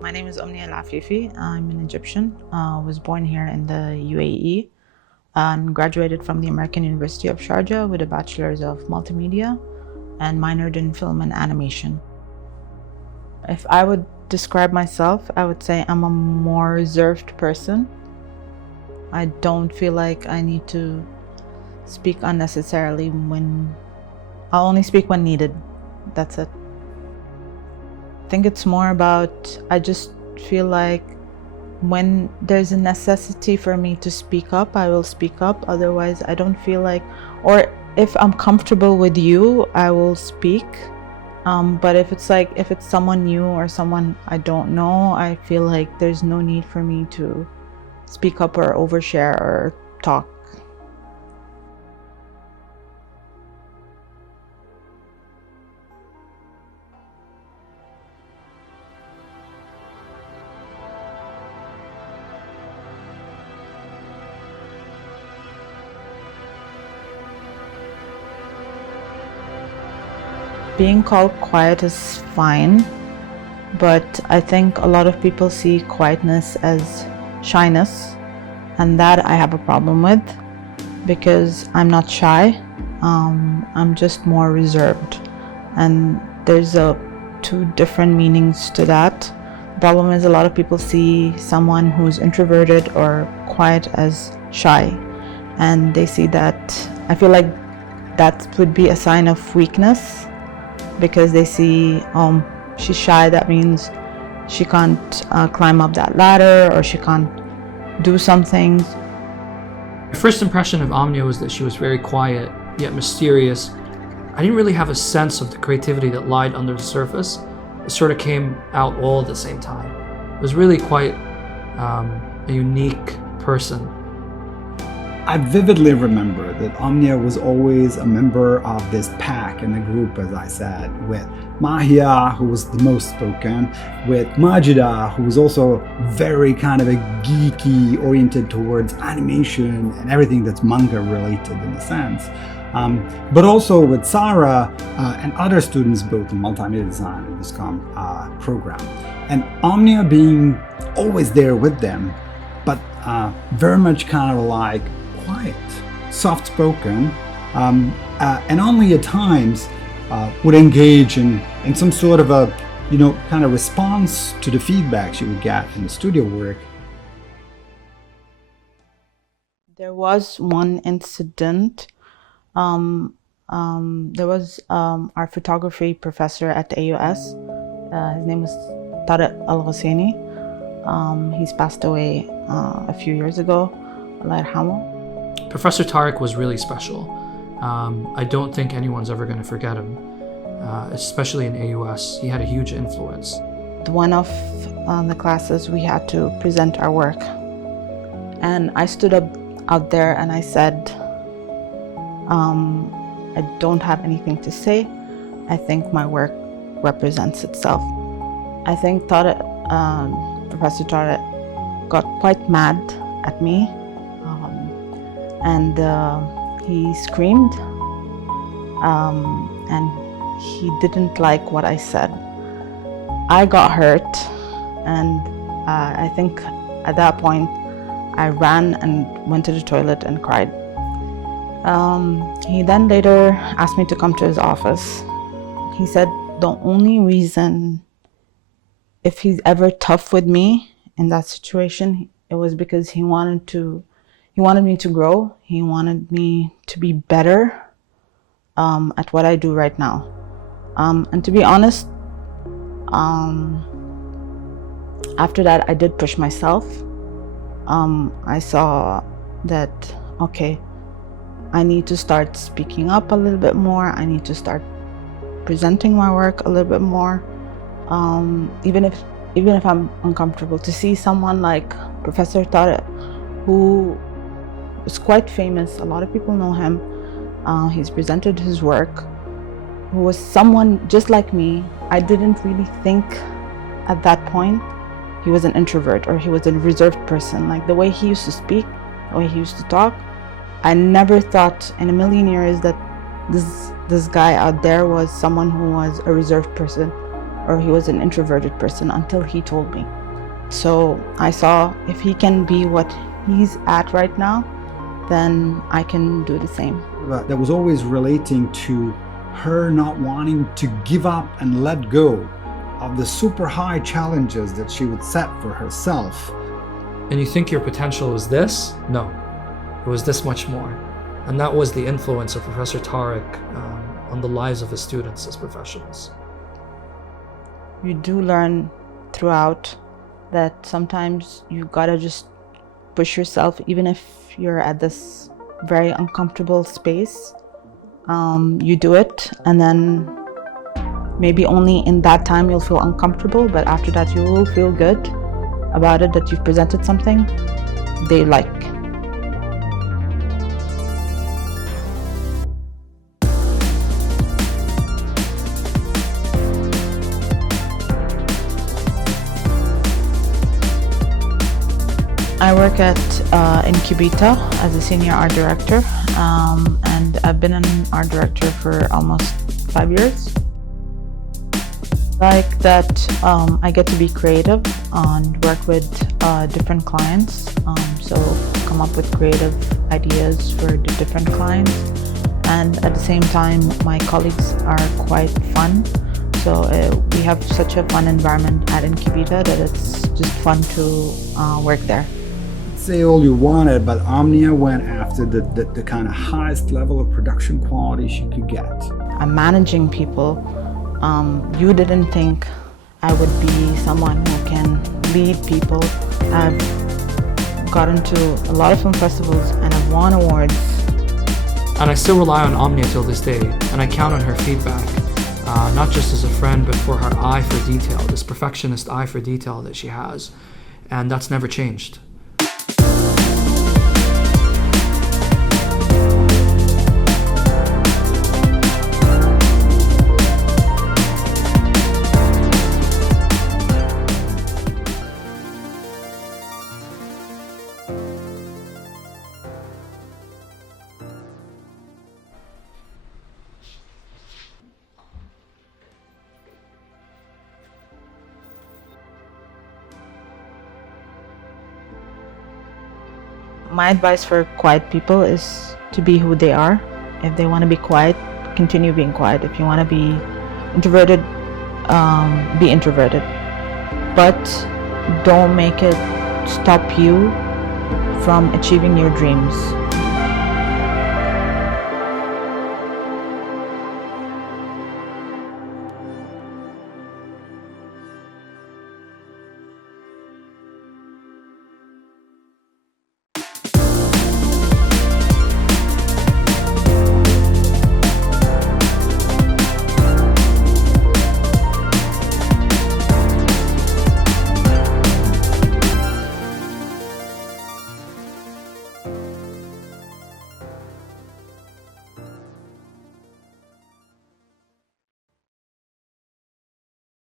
My name is Omnia Elafifi. I'm an Egyptian. Was born here in the UAE and graduated from the American University of Sharjah with a bachelor's of multimedia and minored in film and animation. If I would describe myself, I would say I'm a more reserved person. I don't feel like I need to speak unnecessarily I'll only speak when needed. That's it. I think it's more about, I just feel like when there's a necessity for me to speak up, I will speak up. Otherwise, I don't feel like, or if I'm comfortable with you, I will speak. But if it's someone new or someone I don't know, I feel like there's no need for me to speak up or overshare or talk. Being called quiet is fine, but I think a lot of people see quietness as shyness, and that I have a problem with because I'm not shy. I'm just more reserved, and there's two different meanings to that. The problem is a lot of people see someone who's introverted or quiet as shy, and they see that. I feel like that would be a sign of weakness, because they see she's shy, that means she can't climb up that ladder or she can't do something. My first impression of Omnia was that she was very quiet, yet mysterious. I didn't really have a sense of the creativity that lied under the surface. It sort of came out all at the same time. It was really quite a unique person. I vividly remember that Omnia was always a member of this pack in the group, as I said, with Mahia, who was the most spoken, with Majida, who was also very kind of a geeky, oriented towards animation and everything that's manga related in a sense. But also with Sarah and other students both in multimedia design and Viscom program. And Omnia being always there with them, but very much kind of like quiet, soft-spoken, and only at times would engage in some sort of a, kind of response to the feedback she would get in the studio work. There was one incident. There was our photography professor at the AUS. His name was Tariq Al-Ghassani. He's passed away a few years ago. Allah yarhamu. Professor Tariq was really special. I don't think anyone's ever going to forget him, especially in AUS. He had a huge influence. One of the classes we had to present our work, and I stood up out there and I said, I don't have anything to say. I think my work represents itself. I think Professor Tariq got quite mad at me, and he screamed, and he didn't like what I said. I got hurt, and I think at that point I ran and went to the toilet and cried. He then later asked me to come to his office. He said the only reason, if he's ever tough with me in that situation, it was because he wanted me to grow. He wanted me to be better at what I do right now. And to be honest, after that I did push myself. I saw that, okay, I need to start speaking up a little bit more. I need to start presenting my work a little bit more. Even if I'm uncomfortable, to see someone like Professor Tariq, who is quite famous, a lot of people know him, he's presented his work, who was someone just like me. I didn't really think at that point he was an introvert or he was a reserved person. Like the way he used to speak, the way he used to talk, I never thought in a million years that this guy out there was someone who was a reserved person or he was an introverted person until he told me. So I saw if he can be what he's at right now, then I can do the same. That was always relating to her not wanting to give up and let go of the super high challenges that she would set for herself. And you think your potential was this? No, it was this much more. And that was the influence of Professor Tariq on the lives of his students as professionals. You do learn throughout that sometimes you gotta just push yourself, even if you're at this very uncomfortable space. You do it, and then maybe only in that time you'll feel uncomfortable, but after that you will feel good about it, that you've presented something they like. I work at Incubita as a senior art director, and I've been an art director for almost 5 years. Like that, I get to be creative and work with different clients, so come up with creative ideas for the different clients. And at the same time, my colleagues are quite fun, so we have such a fun environment at Incubita that it's just fun to work there. Say all you wanted, but Omnia went after the kind of highest level of production quality she could get. I'm managing people. You didn't think I would be someone who can lead people. I've gotten to a lot of film festivals and I've won awards. And I still rely on Omnia till this day, and I count on her feedback, not just as a friend, but for her eye for detail, this perfectionist eye for detail that she has. And that's never changed. My advice for quiet people is to be who they are. If they want to be quiet, continue being quiet. If you want to be introverted, be introverted. But don't make it stop you from achieving your dreams.